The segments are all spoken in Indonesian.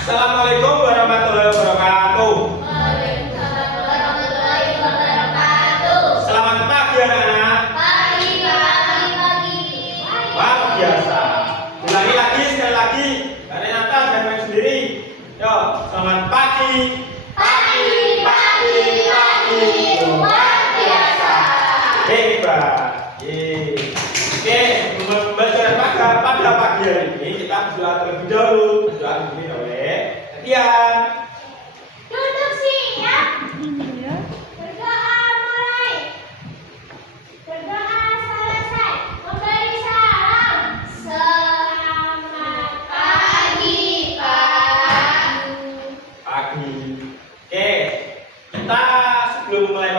Assalamualaikum warahmatullahi wabarakatuh. Waalaikumsalam warahmatullahi wabarakatuh. Selamat pagi anak-anak. Pagi, pagi, pagi. Wah, biasa. Ulangi lagi sekali lagi. Gak ada nyata dan main sendiri. Yo, selamat pagi. Pagi, pagi, pagi. Luar biasa. Hebat. Oke, pembelajaran pada pagi hari ini kita berdoa terlebih dahulu. Berdoa dipimpin oleh Tian. Duduk siap. Berdoa mulai. Berdoa selesai. Memberi salam. Selamat pagi, Pagi. Oke, kita sebelum mulai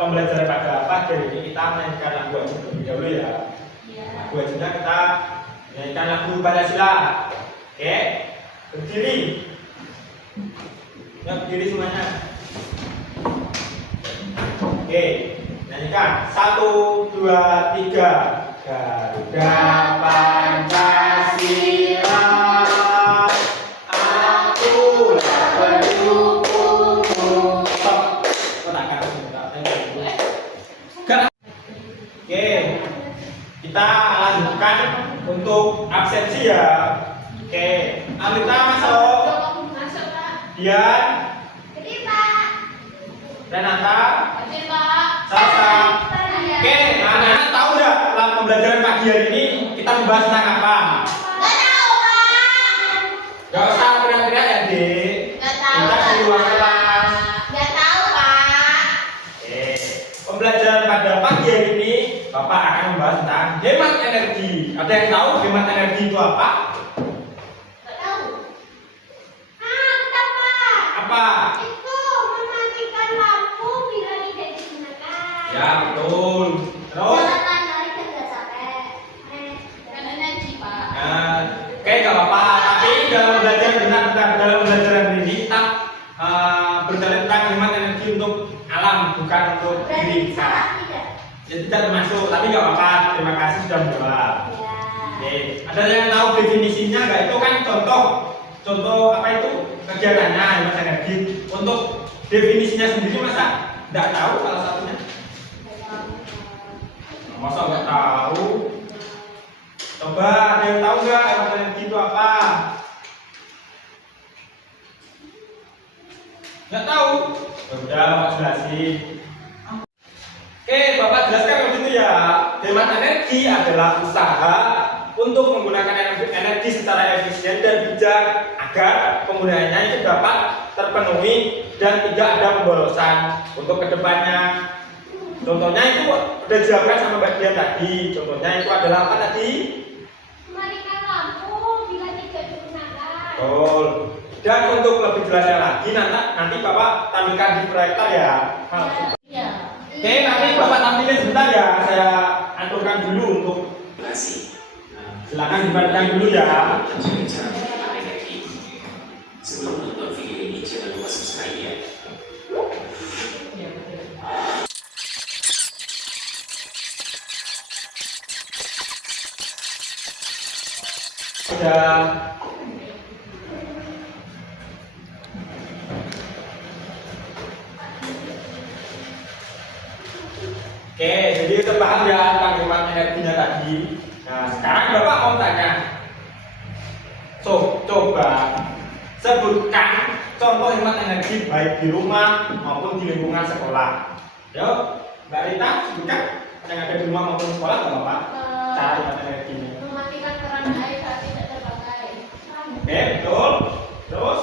pembelajaran pada pagi hari ini kita mainkan lagu wajib terlebih dahulu ya. Lagu wajibnya kita mainkan lagu Pancasila. Oke, berdiri. Ya, berdiri semuanya. Oke, nyanyikan 1, 2, 3. Garuda Pancasila, akulah pendukungmu. Stop. Oke, kita lanjutkan untuk absensi ya. Oke, Alita masuk. Masuk, Pak. Dian, Jadi, Pak. Renata, Jadi, Pak. Sasa. Oke, anak-anak tahu nggak dalam pembelajaran pagi hari ini kita membahas tentang apa? Nggak tahu, Pak. Gak usah teriak-teriak ya, Dek. Nggak tahu, Kita di ruang Pak. kelas. Nggak tahu, Pak. Oke, pembelajaran pada pagi hari ini Bapak akan membahas tentang hemat energi. Ada yang tahu hemat energi itu apa? Nggak tahu. Tahu, Pak. Apa? Itu mematikan lampu bila tidak digunakan. Ya, betul. Terus? Jalan lari dan nggak capek. Dan energi, Pak. Nah, oke, gak apa-apa. Tapi dalam belajar benar-benar dalam pembelajaran ini kita berbicara tentang hemat energi untuk alam, bukan untuk diri Berarti kita. salah tidak? Ya, tidak termasuk, tapi gak apa-apa. Terima kasih sudah menjawab. Ya. Oke, ada yang tahu definisinya nggak? Itu kan contoh apa itu kegiatannya hemat energi. Untuk definisinya sendiri masa nggak tahu salah satunya? Masa nggak tahu? Coba ada yang tahu nggak hemat energi itu apa? Nggak tahu? Ya udah, Bapak jelasin. Oke, Bapak jelaskan kalau gitu ya. Hemat energi adalah usaha untuk menggunakan energi secara efisien dan bijak agar penggunaannya itu dapat terpenuhi dan tidak ada pemborosan untuk kedepannya. Contohnya itu udah dijelaskan sama Mbak Dian tadi. Contohnya itu adalah apa tadi? Mematikan lampu bila tidak digunakan. Betul. Dan untuk lebih jelasnya lagi nanti Bapak tampilkan di proyektor ya. Iya. Oke, nanti Bapak tampilin sebentar ya. Saya aturkan dulu untuk silakan dibacakan dulu ya. Sebelum menonton video ini, jangan lupa subscribe ya. Sudah. Oke, jadi kita paham ya tentang hemat energinya tadi. Nah, sekarang Bapak mau tanya. Coba sebutkan contoh hemat energi baik di rumah maupun di lingkungan sekolah. Yuk, Mbak Rita sebutkan yang ada di rumah maupun sekolah nggak Bapak? Cara hemat energinya. Mematikan keran air saat tidak terpakai. Oke, betul. Terus,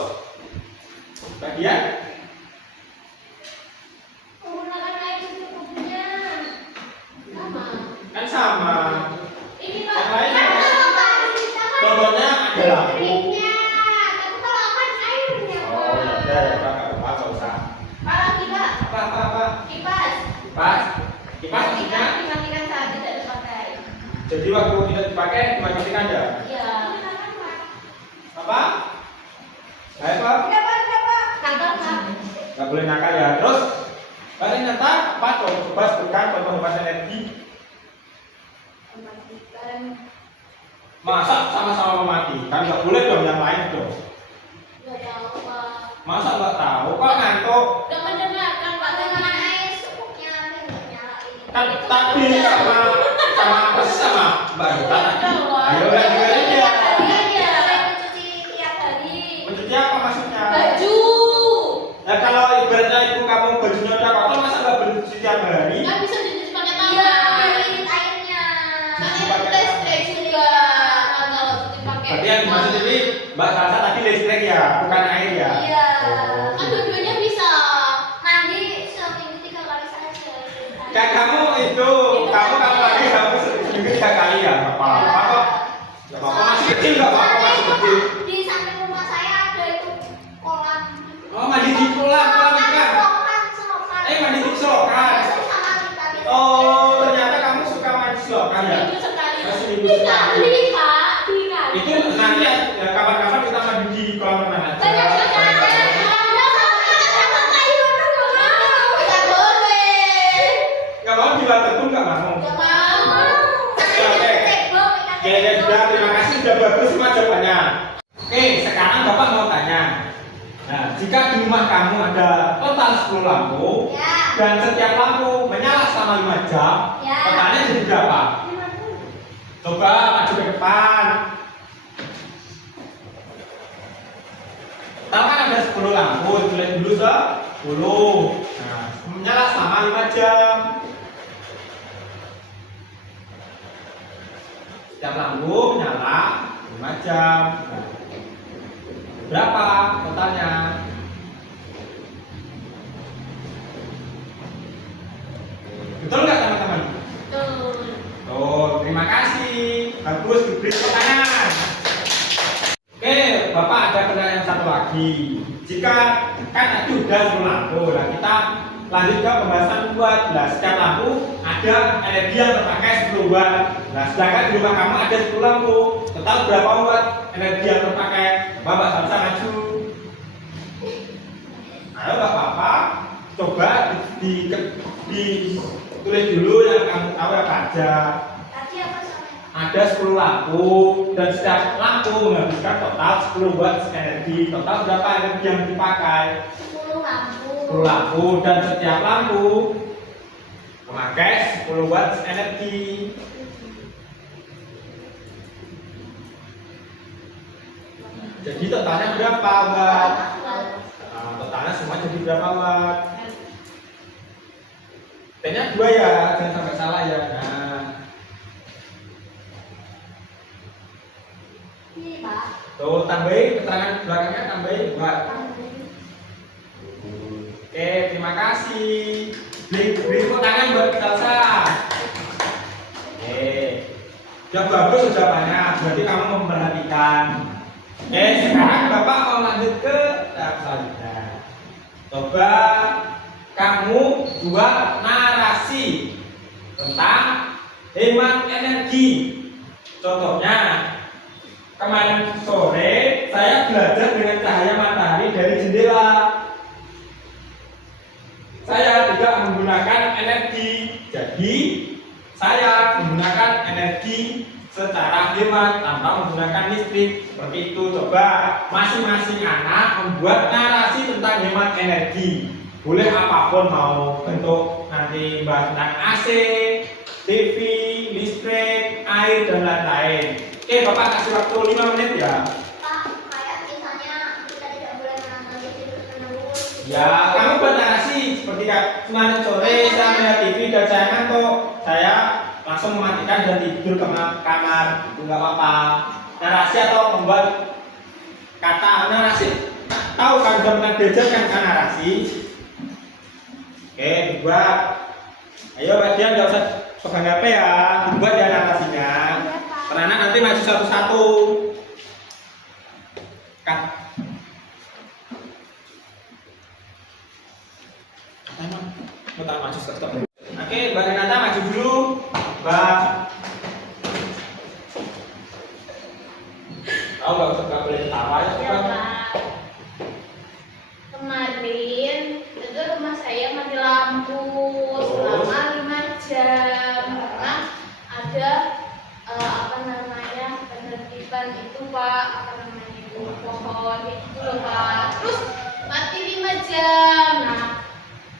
bagian Menggunakan air secukupnya. Sama. kan sama. Ini Pak. Yang lain? Kan Contohnya ada lampu. listriknya. Tapi kalau kan airnya. Oh, ya udah ya Pak, nggak usah. Apalagi Pak? Apa? Kipas. Kipas. Kipas maksudnya? Dimatikan saat tidak terpakai. Jadi waktu tidak dipakai dimatikan ya. Iya. Apa? Baik Pak. Tangkap Pak. Nggak boleh nakal ya. Terus, Mbak Renata, apa? Coba sebutkan contoh hemat energi. Mematikan Masa sama-sama mematikan? Nggak boleh dong yang lain dong. nggak Cuci apa maksudnya? Baju. Nah, kalau ibaratnya ibu kamu bajunya udah kotor, masa nggak bercuci tiap hari? Kan bisa dicuci pakai tangan. Iya, irit airnya. Pakai listrik juga. Kalau cuci pakai. Berarti yang dimaksud ini Mbak Salsa tadi listrik ya, bukan air ya? Iya. Oh. Kan dua-duanya bisa. Mandi seminggu 3 kali saja. Kayak kamu itu, kamu lagi kamu seminggu 3 kali ya, nggak apa-apa kok. Nggak apa-apa, masih kecil nggak apa-apa, masih kecil. Di samping rumah saya ada itu kolam. Oh, mandi di kolam ikan. Selokan. Mandi di selokan. Biasanya sama kita biasanya. Oh, ternyata kamu suka mandi selokan ya? Seminggu sekali. Seminggu Bisa, sekali. bisa, bisa. Itu nanti ya, kapan-kapan kita mandi di kolam renang aja. Banyak sekali. Nggak boleh. Nggak mau di luar pun nggak mau. Nggak mau. Oke. Oke, ya sudah, terima kasih sudah bagus semua jawabannya. Oke, sekarang Bapak mau tanya. Nah, jika di rumah kamu ada total 10 lampu Ya. dan setiap lampu menyala selama 5 jam, Ya. totalnya jadi berapa? Coba maju ke depan. Total kan ada 10 lampu, tulis dulu 10. Nah, menyala selama 5 jam. Setiap lampu nyala 5 jam. Nah, berapa totalnya? Betul nggak teman-teman? Tuh. Oh, terima kasih. Bagus, diberi tepuk tangan. Oke, Bapak ada pertanyaan satu lagi. Jika kan itu udah 10 lampu, nah kita lanjut ke pembahasan watt. Nah, setiap lampu ada energi yang terpakai 10 watt. Nah, sedangkan di rumah kamu ada 10 lampu, total berapa watt energi yang terpakai? Bapak Salsa maju. Ayo, nggak apa-apa. Coba ditulis dulu yang kamu tahu apa aja. Tadi apa sampai? Ada 10 lampu dan setiap lampu menghabiskan total 10 watt energi. Total berapa energi yang dipakai? 10 lampu. 10 lampu dan setiap lampu memakai 10 watt energi. Jadi totalnya berapa watt? Nah, totalnya semua jadi berapa watt? T-nya 2 ya, jangan sampai salah ya. Nah, Ini Pak. tuh tambahin keterangan belakangnya, tambahin watt. Oke, terima kasih. Beri tepuk tangan buat Salsa. Oke, sudah bagus jawabannya. Berarti kamu memperhatikan. Oke, sekarang Bapak mau lanjut ke tahap selanjutnya. Coba kamu buat narasi tentang hemat energi. Contohnya, kemarin sore saya belajar dengan cahaya matahari dari jendela. Saya tidak menggunakan energi, jadi saya menggunakan energi secara hemat tanpa menggunakan listrik. Seperti itu. Coba masing-masing anak membuat narasi tentang hemat energi. Boleh apapun, mau bentuk nanti bahas tentang AC, TV, listrik, air dan lain-lain. Oke, Bapak kasih waktu 5 menit ya. Pak, kayak misalnya kita tidak boleh menonton TV terus-menerus. Ya, kamu buat narasi seperti kemarin sore saya melihat TV dan saya ngantuk. Saya langsung mematikan dan tidur ke kamar. Itu nggak apa-apa. Narasi atau membuat kata narasi. Tahu kan sudah pernah belajar kan narasi? Oke, dibuat. Ayo, bagian nggak usah pegang HP ya. Dibuat ya narasinya. Karena nanti maju satu-satu. Kat. Mutar maju stop. Oke, Mbak Renata maju dulu. Mbak. Oh, nggak boleh ketawa ya, Ya, Mbak. Pak. Kemarin itu rumah saya mati lampu selama 5 jam karena ada apa namanya penertiban itu Pak, apa namanya itu pohon itu loh Pak. Terus mati 5 jam. Nah,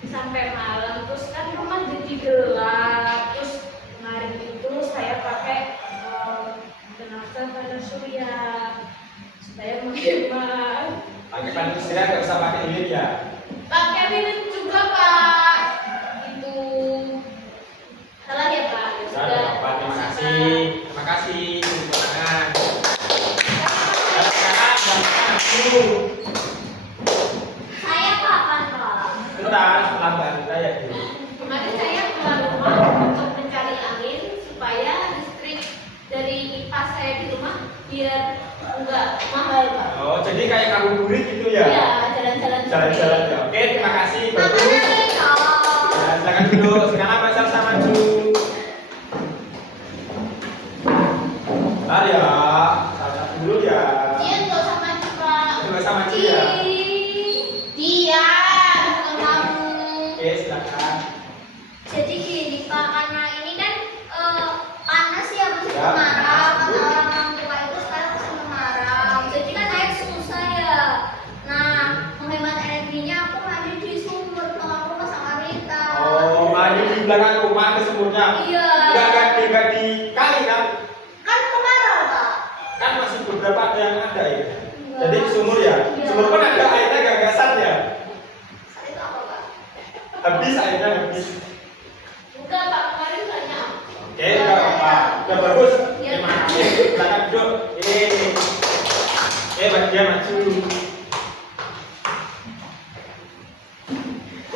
sampai malam terus kan rumah jadi gelap. Terus kemarin itu saya pakai tenaga panas surya supaya menghemat. Pakai panitia istirahat nggak usah pakai lilin ya. Pakai lilin juga Pak. Itu salah ya Pak. Sudah, Pak. Terima kasih. Terima kasih. Tepuk tangan. Sekarang jangan dulu. Saya kapan, Pak? Bentar, setelah Mbak ya dulu. Kemarin saya keluar rumah untuk mencari angin supaya listrik dari kipas saya di rumah biar enggak mahal Pak. Oh, jadi kayak ngabuburit gitu ya? Iya, jalan-jalan. Jalan-jalan ya. Oke, terima kasih. Bagus. Makanya nih, Kak. Ya, silakan duduk. Sekarang Mbak Salsa maju. Bentar ya. Salsa dulu ya. Dia enggak usah maju Pak. Nggak usah maju ya. Dia bukan kamu. Oke, silakan. Jadi gini, Pak, karena ini kan panas ya musim Ya, kemarau. panas, Kata Bu. orang tua itu sekarang musim kemarau. Jadi kan air susah ya. Nah, menghemat energinya aku mandi di sumur. Kalau aku pasang arita. Oh, maju di belakang rumah ke sumurnya. Iya. Nggak di kali kan? Kan kemarau, Pak. Kan masih beberapa ada yang ada ya. Jadi di sumur ya. Iya. Sumur kan ada airnya gagasan ya. Saat itu apa, Pak? Habis airnya habis. Enggak Pak, kemarin banyak. Oke, nggak apa-apa. Udah bagus. Ya. Terima kasih. Silakan duduk. Ini. Bagian maju.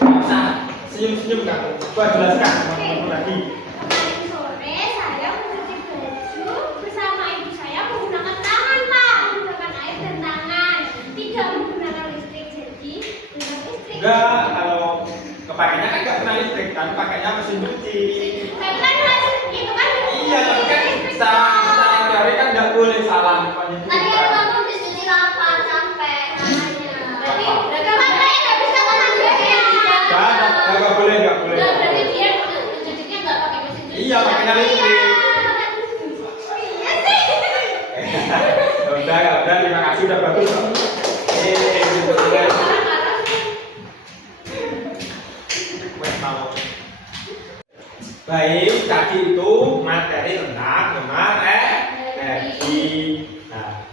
Nah, senyum-senyum kamu. Gua jelaskan teman-teman lagi. Kemarin sore saya mencuci baju bersama ibu saya menggunakan tangan, Pak. Menggunakan air dan tangan. Tidak menggunakan listrik. Jadi, dengan listrik. Enggak, kalau kepakainya kan nggak kena listrik, tapi pakainya mesin cuci. Tapi kan hasil itu kan Iya, tapi kan secara teori kan nggak boleh salah. tadi kan kamu dicuci 8 sampai tangannya. Berarti Makanya nggak bisa mengambil ya. Nggak boleh, nggak boleh. Enggak, berarti dia mencucinya enggak pakai mesin cuci. Iya, pakainya listrik. Udah, terima kasih, udah bagus kok. Gitu aja. Wes, mau. Baik, tadi itu materi tentang hemat energi. Nah,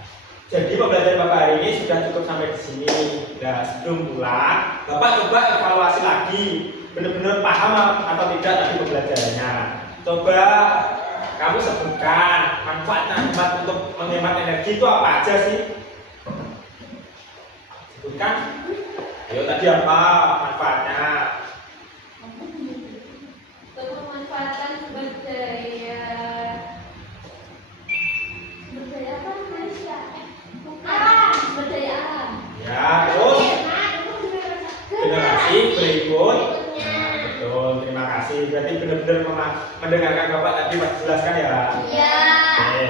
jadi pembelajaran Bapak hari ini sudah cukup sampai di sini. Nah, sebelum pulang, Bapak coba evaluasi lagi, benar-benar paham atau tidak tadi pembelajarannya. Coba kamu sebutkan manfaat hemat untuk menghemat energi itu apa aja sih? Sebutkan. Ayo tadi apa manfaatnya? Pemanfaatan sumber daya Apa Malaysia? alam, sumber daya alam. Ya, terus generasi berikut. Nah, betul, terima kasih. Berarti benar-benar mendengarkan Bapak tadi Mas jelaskan ya. Iya. Oke.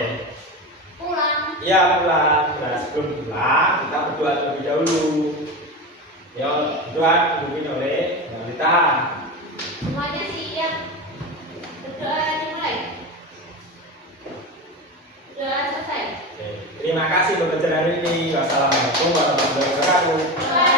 Pulang. Iya, pulang. Nah, sebelum pulang kita berdoa terlebih dahulu. Yuk, berdoa dipimpin oleh Mbak Rita. Semuanya siap. Berdoa dimulai. Doa selesai. Oke. Terima kasih untuk pembelajaran ini. Wassalamualaikum warahmatullahi wabarakatuh. Bye.